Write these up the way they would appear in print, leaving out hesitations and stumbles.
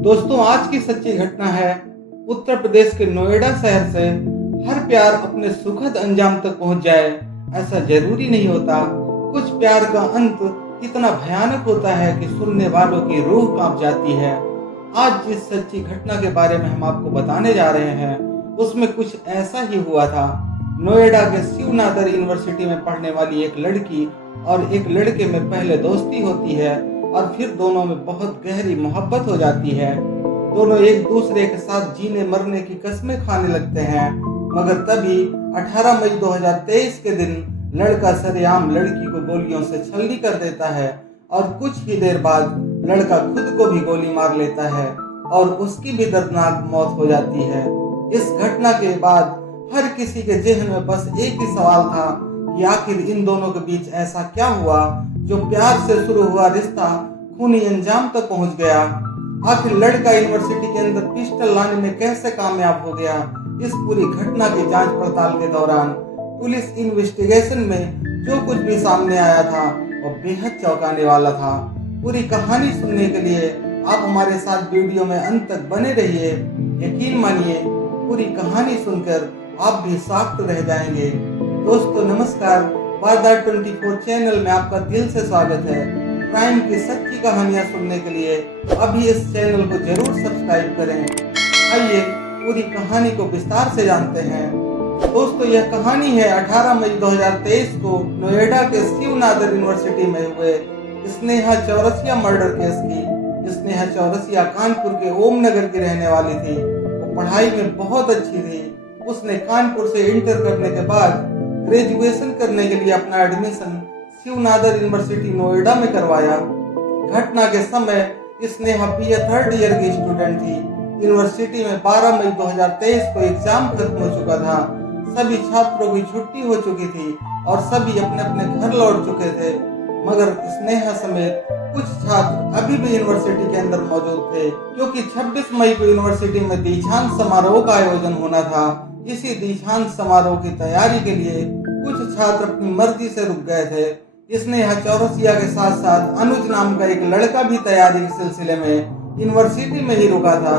दोस्तों, आज की सच्ची घटना है उत्तर प्रदेश के नोएडा शहर से। हर प्यार अपने सुखद अंजाम तक पहुंच जाए ऐसा जरूरी नहीं होता। कुछ प्यार का अंत इतना भयानक होता है कि सुनने वालों की रूह कांप जाती है। आज जिस सच्ची घटना के बारे में हम आपको बताने जा रहे हैं उसमें कुछ ऐसा ही हुआ था। नोएडा के शिवनाथर यूनिवर्सिटी में पढ़ने वाली एक लड़की और एक लड़के में पहले दोस्ती होती है और फिर दोनों में बहुत गहरी मोहब्बत हो जाती है। दोनों एक दूसरे के साथ जीने मरने की कस्में खाने लगते हैं। मगर तभी 18 मई 2023 के दिन लड़का सरेआम लड़की को गोलियों से छलनी कर देता है और कुछ ही देर बाद लड़का खुद को भी गोली मार लेता है और उसकी भी दर्दनाक मौत हो जाती है। इस घटना के बाद हर किसी के जेहन में बस एक ही सवाल था कि आखिर इन दोनों के बीच ऐसा क्या हुआ जो प्यार से शुरू हुआ रिश्ता खूनी अंजाम तक पहुंच गया। आखिर लड़का यूनिवर्सिटी के अंदर पिस्टल लाने में कैसे कामयाब हो गया। इस पूरी घटना की जांच पड़ताल के दौरान पुलिस इन्वेस्टिगेशन में जो कुछ भी सामने आया था वह बेहद चौंकाने वाला था। पूरी कहानी सुनने के लिए आप हमारे साथ वीडियो में अंत तक बने रहिए। यकीन मानिए, पूरी कहानी सुनकर आप भी शॉक्ड रह जाएंगे। दोस्तों नमस्कार, वारदात 24 चैनल में आपका दिल से स्वागत है। क्राइम की सच्ची कहानियां सुनने के लिए अभी इस चैनल को जरूर सब्सक्राइब करें। आइए पूरी कहानी को विस्तार से जानते हैं। दोस्तों, यह कहानी है 18 मई 2023 को नोएडा के शिवनाथर यूनिवर्सिटी में हुए स्नेहा चौरसिया मर्डर केस की। स्नेहा चौरसिया कानपुर के ओम नगर की रहने वाली थी। वो पढ़ाई में बहुत अच्छी थी। उसने कानपुर से इंटर करने के बाद ग्रेजुएशन करने के लिए अपना एडमिशन शिवनाथर यूनिवर्सिटी नोएडा में करवाया। घटना के समय स्नेहा बीए थर्ड ईयर की स्टूडेंट थी। यूनिवर्सिटी में 12 मई 2023 को एग्जाम खत्म हो चुका था। सभी छात्रों की छुट्टी हो चुकी थी और सभी अपने अपने घर लौट चुके थे। मगर स्नेहा समेत कुछ छात्र अभी भी यूनिवर्सिटी के अंदर मौजूद थे, क्योंकि 26 मई को यूनिवर्सिटी में दीक्षांत समारोह का आयोजन होना था। इसी दीक्षांत समारोह की तैयारी के लिए कुछ छात्र अपनी मर्जी से रुक गए थे। स्नेहा चौरसिया के साथ साथ अनुज नाम का एक लड़का भी तैयारी के सिलसिले में यूनिवर्सिटी में ही रुका था।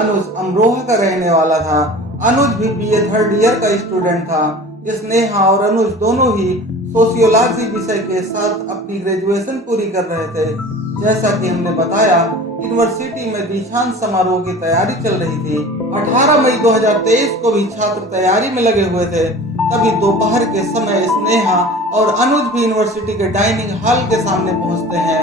अनुज अमरोहा का रहने वाला था। अनुज भी बीए थर्ड ईयर का स्टूडेंट था। स्नेहा और अनुज दोनों ही सोशियोलॉजी विषय के साथ अपनी ग्रेजुएशन पूरी कर रहे थे। जैसा कि हमने बताया, यूनिवर्सिटी में दीक्षांत समारोह की तैयारी चल रही थी। 18 मई 2023 को भी छात्र तैयारी में लगे हुए थे। तभी दोपहर के समय स्नेहा और अनुज भी यूनिवर्सिटी के डाइनिंग हॉल के सामने पहुंचते हैं।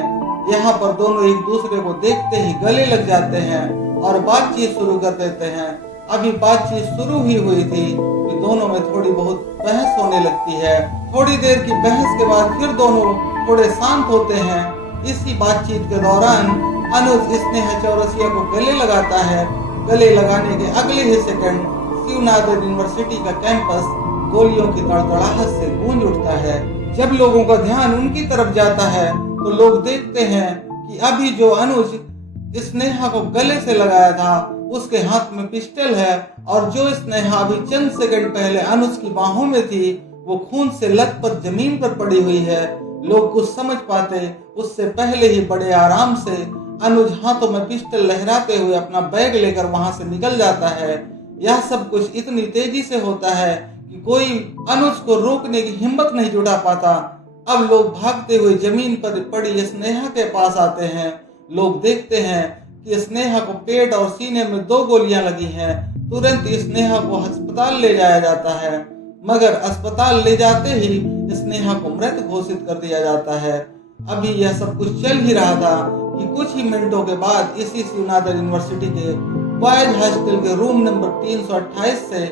यहाँ पर दोनों एक दूसरे को देखते ही गले लग जाते हैं और बातचीत शुरू कर देते हैं। अभी बातचीत शुरू ही हुई थी कि दोनों में थोड़ी बहुत बहस होने लगती है। थोड़ी देर की बहस के बाद फिर दोनों थोड़े शांत होते हैं। इसी बातचीत के दौरान अनुज स्नेहा चौरसिया को गले लगाता है। गले लगाने के अगले ही सेकंड शिवनाथर यूनिवर्सिटी का कैंपस गोलियों की तड़तड़ाहट से गूंज उठता है। जब लोगों का ध्यान उनकी तरफ जाता है तो लोग देखते हैं कि अभी जो अनुज स्नेहा को गले से लगाया था उसके हाथ में पिस्टल है और जो स्नेहा अभी चंद सेकंड पहले अनुज की बाहों में थी वो खून से लथपथ जमीन पर पड़ी हुई है। लोग कुछ समझ पाते उससे पहले ही बड़े आराम से अनुज हाथों में पिस्टल लहराते हुए अपना बैग लेकर वहां से निकल जाता है। यह सब कुछ इतनी तेजी से होता है कि कोई अनुज को रोकने की हिम्मत नहीं जुटा पाता। अब लोग भागते हुए जमीन पर पड़ी स्नेहा के पास आते हैं। लोग देखते हैं कि स्नेहा को पेट और सीने में 2 गोलियां लगी हैं। तुरंत स्नेहा को अस्पताल ले जाया जाता है, मगर अस्पताल ले जाते ही स्नेहा को मृत घोषित कर दिया जाता है। अभी यह सब कुछ चल ही रहा था कि कुछ ही मिनटों के बाद इसी शिवनाथर यूनिवर्सिटी के बॉयज हॉस्टल के रूम नंबर 328 से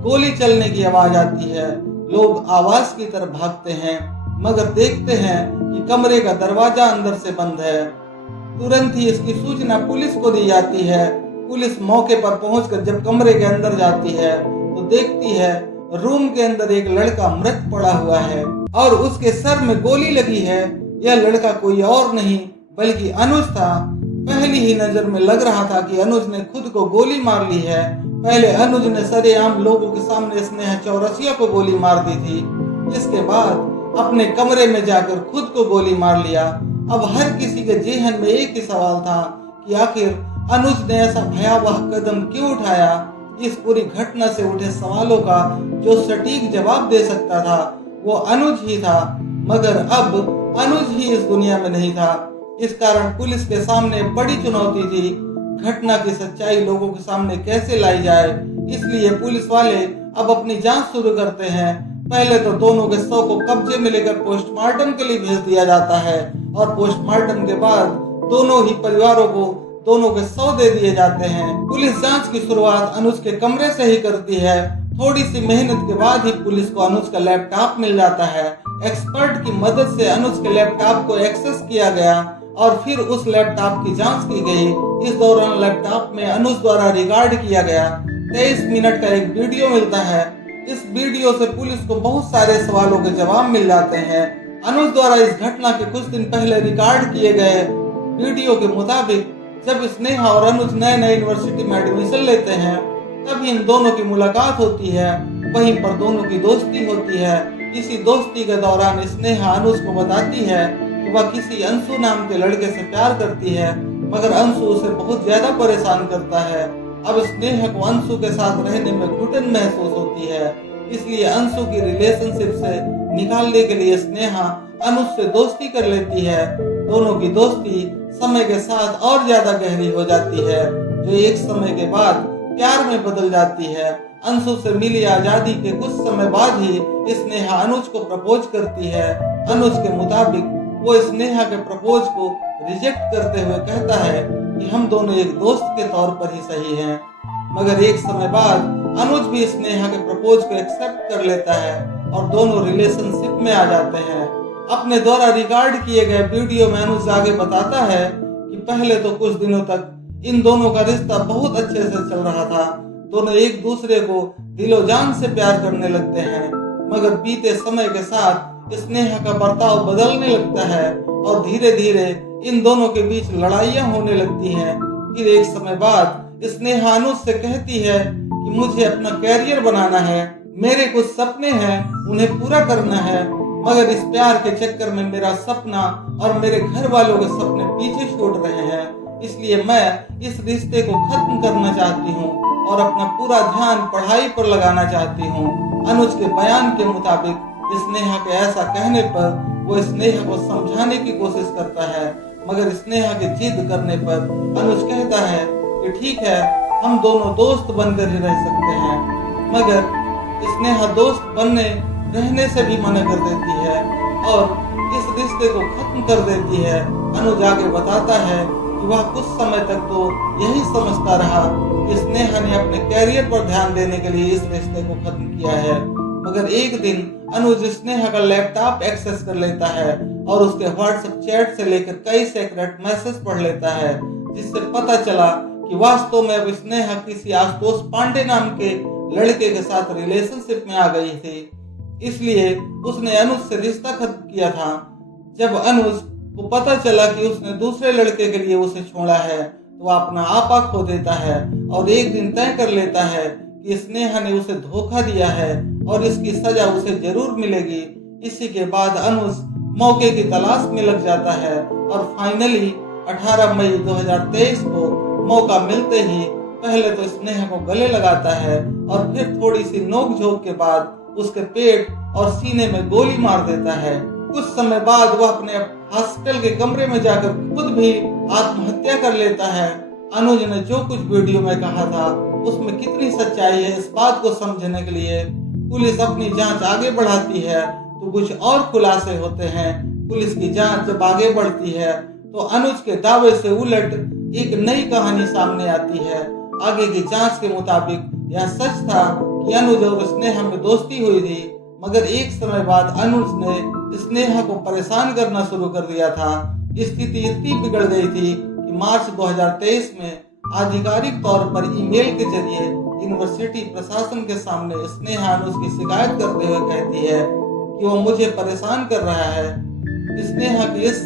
गोली चलने की आवाज आती है। लोग आवाज की तरफ भागते हैं, मगर देखते हैं कि कमरे का दरवाजा अंदर से बंद है। तुरंत ही इसकी सूचना पुलिस को दी जाती है। पुलिस मौके पर पहुंचकर जब कमरे के अंदर जाती है तो देखती है रूम के अंदर एक लड़का मृत पड़ा हुआ है और उसके सर में गोली लगी है। यह लड़का कोई और नहीं बल्कि अनुज था। पहली ही नजर में लग रहा था कि अनुज ने खुद को गोली मार ली है। पहले अनुज ने सरेआम लोगों के सामने स्नेहा चौरसिया को गोली मार दी थी। इसके बाद अपने कमरे में जाकर खुद को गोली मार लिया। अब हर किसी के जेहन में एक ही सवाल था कि आखिर अनुज ने ऐसा भयावह कदम क्यों उठाया? इस पूरी घटना से उठे सवालों का जो सटीक जवाब दे सकता था वो अनुज ही था, मगर अब अनुज ही इस दुनिया में नहीं था। इस कारण पुलिस के सामने बड़ी चुनौती थी, घटना की सच्चाई लोगों के सामने कैसे लाई जाए। इसलिए पुलिस वाले अब अपनी जांच शुरू करते हैं। पहले तो दोनों के शव को कब्जे में लेकर पोस्टमार्टम के लिए भेज दिया जाता है और पोस्टमार्टम के बाद दोनों ही परिवारों को दोनों के शव दे दिए जाते हैं। पुलिस जांच की शुरुआत अनुज के कमरे से ही करती है। थोड़ी सी मेहनत के बाद ही पुलिस को अनुज का लैपटॉप मिल जाता है। एक्सपर्ट की मदद से अनुज के लैपटॉप को एक्सेस किया गया और फिर उस लैपटॉप की जांच की गई। इस दौरान लैपटॉप में अनुज द्वारा रिकॉर्ड किया गया 23 मिनट का एक वीडियो मिलता है। इस वीडियो से पुलिस को बहुत सारे सवालों के जवाब मिल जाते हैं। अनुज द्वारा इस घटना के कुछ दिन पहले रिकॉर्ड किए गए वीडियो के मुताबिक जब स्नेहा और अनुज नए नए यूनिवर्सिटी में एडमिशन लेते हैं तब इन दोनों की मुलाकात होती है। वहीं पर दोनों की दोस्ती होती है। इसी दोस्ती के दौरान स्नेहा अनुज को बताती है कि वह किसी अंशु नाम के लड़के से प्यार करती है, मगर अंशु उसे बहुत ज्यादा परेशान करता है। अब स्नेहा को अंशु के साथ रहने में घुटन महसूस होती है, इसलिए अंशु की रिलेशनशिप से निकालने के लिए स्नेहा अनुज से दोस्ती कर लेती है। दोनों की दोस्ती समय के साथ और ज्यादा गहरी हो जाती है, जो एक समय के बाद प्यार में बदल जाती है। अंशु से मिली आजादी के कुछ समय बाद ही स्नेहा अनुज को प्रपोज करती है। अनुज के मुताबिक वो स्नेहा के प्रपोज को रिजेक्ट करते हुए कहता है कि हम दोनों एक दोस्त के तौर पर ही सही हैं। मगर एक समय बाद अनुज भी स्नेहा के प्रपोज को एक्सेप्ट कर लेता है और दोनों रिलेशनशिप में आ जाते हैं। अपने द्वारा रिकॉर्ड किए गए वीडियो में अनुज आगे बताता है कि पहले तो कुछ दिनों तक इन दोनों का रिश्ता बहुत अच्छे से चल रहा था। दोनों एक दूसरे को दिलो जान से प्यार करने लगते हैं, मगर बीते समय के साथ स्नेहा का बर्ताव बदलने लगता है और धीरे धीरे इन दोनों के बीच लड़ाइयां होने लगती हैं। फिर एक समय बाद स्नेहा अनुज से कहती है कि मुझे अपना कैरियर बनाना है, मेरे कुछ सपने हैं, उन्हें पूरा करना है, मगर इस प्यार के चक्कर में मेरा सपना और मेरे घर वालों के सपने पीछे छूट रहे हैं। इसलिए मैं इस रिश्ते को खत्म करना चाहती हूँ और अपना पूरा ध्यान पढ़ाई पर लगाना चाहती हूँ। अनुज के बयान के मुताबिक स्नेहा के ऐसा कहने पर वो स्नेहा को समझाने की कोशिश करता है, मगर स्नेहा की जिद करने पर अनुज कहता है कि ठीक है, हम दोनों दोस्त बनकर ही रह सकते हैं। मगर स्नेहा दोस्त बनने रहने से भी मना कर देती है और इस रिश्ते को खत्म कर देती है। अनुज आगे बताता है कि वह कुछ समय तक तो यही समझता रहा कि स्नेहा ने अपने कैरियर पर ध्यान देने के लिए इस रिश्ते को खत्म किया है, मगर एक दिन अनुज स्नेहा का लैपटॉप एक्सेस कर लेता है और उसके व्हाट्सएप चैट से लेकर कई सीक्रेट मैसेज पढ़ लेता है, जिससे पता चला कि वास्तव में अब स्नेहा किसी आशुतोष पांडे नाम के लड़के के साथ रिलेशनशिप में आ गई थी। इसलिए उसने अनुज से रिश्ता खत्म किया था। जब अनुज को पता चला कि उसने दूसरे लड़के के लिए उसे छोड़ा है तो वह अपना आपा खो देता है और एक दिन तय कर लेता है कि स्नेहा ने उसे धोखा दिया है और इसकी सजा उसे जरूर मिलेगी। इसी के बाद अनुज मौके की तलाश में लग जाता है और फाइनली 18 मई 2023 को मौका मिलते ही पहले तो स्नेहा को गले लगाता है और फिर थोड़ी सी नोक-झोंक के बाद उसके पेट और सीने में गोली मार देता है। कुछ समय बाद वह अपने हॉस्टल के कमरे में जाकर खुद भी आत्महत्या कर लेता है। अनुज ने जो कुछ वीडियो में कहा था उसमें कितनी सच्चाई है, इस बात को समझने के लिए पुलिस अपनी जांच आगे बढ़ाती है तो कुछ और खुलासे होते हैं। पुलिस की जांच जब आगे बढ़ती है तो अनुज के दावे से उलट एक नई कहानी सामने आती है। आगे की जांच के मुताबिक यह सच था कि अनुज और स्नेहा में दोस्ती हुई थी, मगर एक समय बाद अनुज ने स्नेहा को परेशान करना शुरू कर दिया था। स्थिति इतनी बिगड़ गई थी कि मार्च 2023 में आधिकारिक तौर पर ईमेल के जरिए यूनिवर्सिटी प्रशासन के सामने स्नेहा अनुज की शिकायत करते हुए कहती है कि वो मुझे परेशान कर रहा है। स्नेहा की इस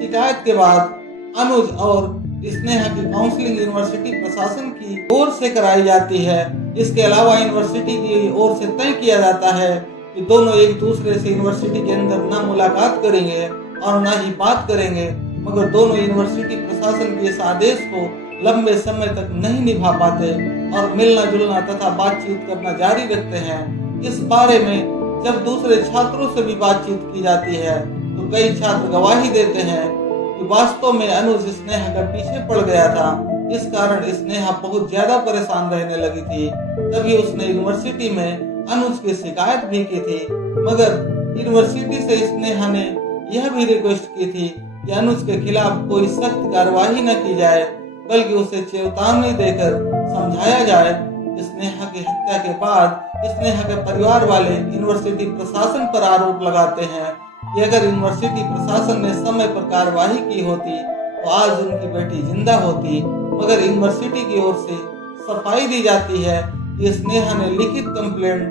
शिकायत के बाद अनुज और स्नेहा की काउंसलिंग यूनिवर्सिटी प्रशासन की ओर से कराई जाती है। इसके अलावा यूनिवर्सिटी की ओर से तय किया जाता है कि दोनों एक दूसरे से यूनिवर्सिटी के अंदर ना मुलाकात करेंगे और ना ही बात करेंगे, मगर दोनों यूनिवर्सिटी प्रशासन के इस आदेश को लंबे समय तक नहीं निभा पाते और मिलना जुलना तथा बातचीत करना जारी रखते हैं। इस बारे में जब दूसरे छात्रों से भी बातचीत की जाती है तो कई छात्र गवाही देते हैं कि वास्तव में अनुज स्नेहा के पीछे पड़ गया था। इस कारण स्नेहा बहुत ज्यादा परेशान रहने लगी थी। तभी उसने यूनिवर्सिटी में अनुज की शिकायत भी की थी, मगर यूनिवर्सिटी से स्नेहा ने यह भी रिक्वेस्ट की थी कि अनुज के खिलाफ कोई सख्त कार्रवाई न की जाए, बल्कि उसे चेतावनी देकर समझाया जाए। स्नेहा की हत्या के बाद स्नेहा के परिवार वाले यूनिवर्सिटी प्रशासन पर आरोप लगाते हैं कि अगर यूनिवर्सिटी प्रशासन ने समय पर कार्रवाई की होती तो आज उनकी बेटी जिंदा होती, मगर यूनिवर्सिटी की ओर से सफाई दी जाती है कि स्नेहा ने लिखित कंप्लेंट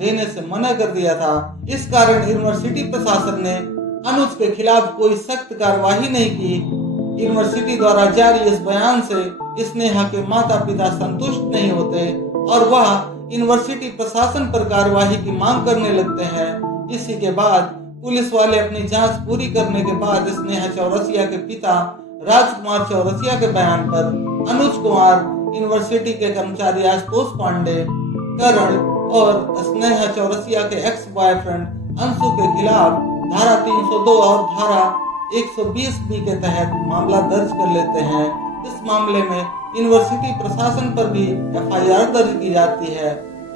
देने से मना कर दिया था। इस कारण यूनिवर्सिटी प्रशासन ने अनुज के खिलाफ कोई सख्त कार्रवाई नहीं की। यूनिवर्सिटी द्वारा जारी इस बयान से स्नेहा के माता पिता संतुष्ट नहीं होते और वह यूनिवर्सिटी प्रशासन पर कार्रवाई की मांग करने लगते हैं। इसी के बाद पुलिस वाले अपनी जांच पूरी करने के बाद स्नेहा चौरसिया के पिता राजकुमार चौरसिया के बयान पर अनुज कुमार, यूनिवर्सिटी के कर्मचारी आशुतोष पांडे, करण और स्नेहा चौरसिया के एक्स बॉयफ्रेंड अंशु के खिलाफ धारा 302 और धारा 120B के तहत मामला दर्ज कर लेते हैं। इस मामले में यूनिवर्सिटी प्रशासन पर भी FIR दर्ज की जाती है।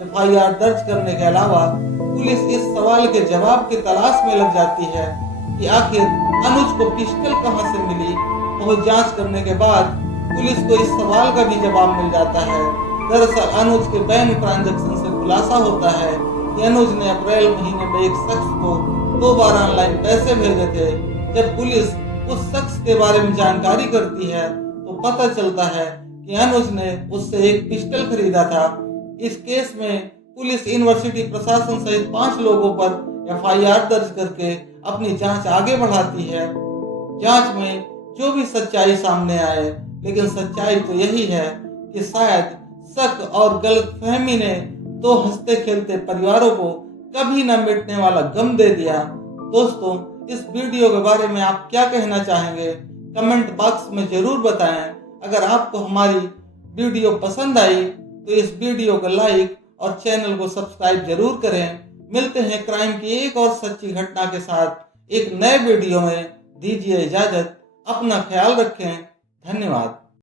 FIR दर्ज करने के अलावा पुलिस इस सवाल के जवाब की तलाश में लग जाती है कि आखिर अनुज को पिस्टल कहां से मिली। बहुत जांच करने के बाद पुलिस को इस सवाल का भी जवाब मिल जाता है। दरअसल अनुज के बैंक ट्रांजैक्शन से खुलासा होता है कि अनुज ने अप्रैल महीने में एक शख्स को 2 बार ऑनलाइन पैसे भेजे थे। जब पुलिस उस शख्स के बारे में जानकारी करती है तो पता चलता है कि अनुज ने उससे एक पिस्टल खरीदा था। इस केस में पुलिस यूनिवर्सिटी प्रशासन सहित 5 लोगों पर FIR दर्ज करके अपनी जांच आगे बढ़ाती है। जांच में जो भी सच्चाई सामने आए, लेकिन सच्चाई तो यही है कि शायद शक और गलतफहमी ने 2 हंसते खेलते परिवारों को कभी न मिटने वाला गम दे दिया। दोस्तों, इस वीडियो के बारे में आप क्या कहना चाहेंगे? कमेंट बॉक्स में जरूर बताएं। अगर आपको हमारी वीडियो पसंद आई तो इस वीडियो को लाइक और चैनल को सब्सक्राइब जरूर करें। मिलते हैं क्राइम की एक और सच्ची घटना के साथ एक नए वीडियो में। दीजिए इजाजत, अपना ख्याल रखें। धन्यवाद।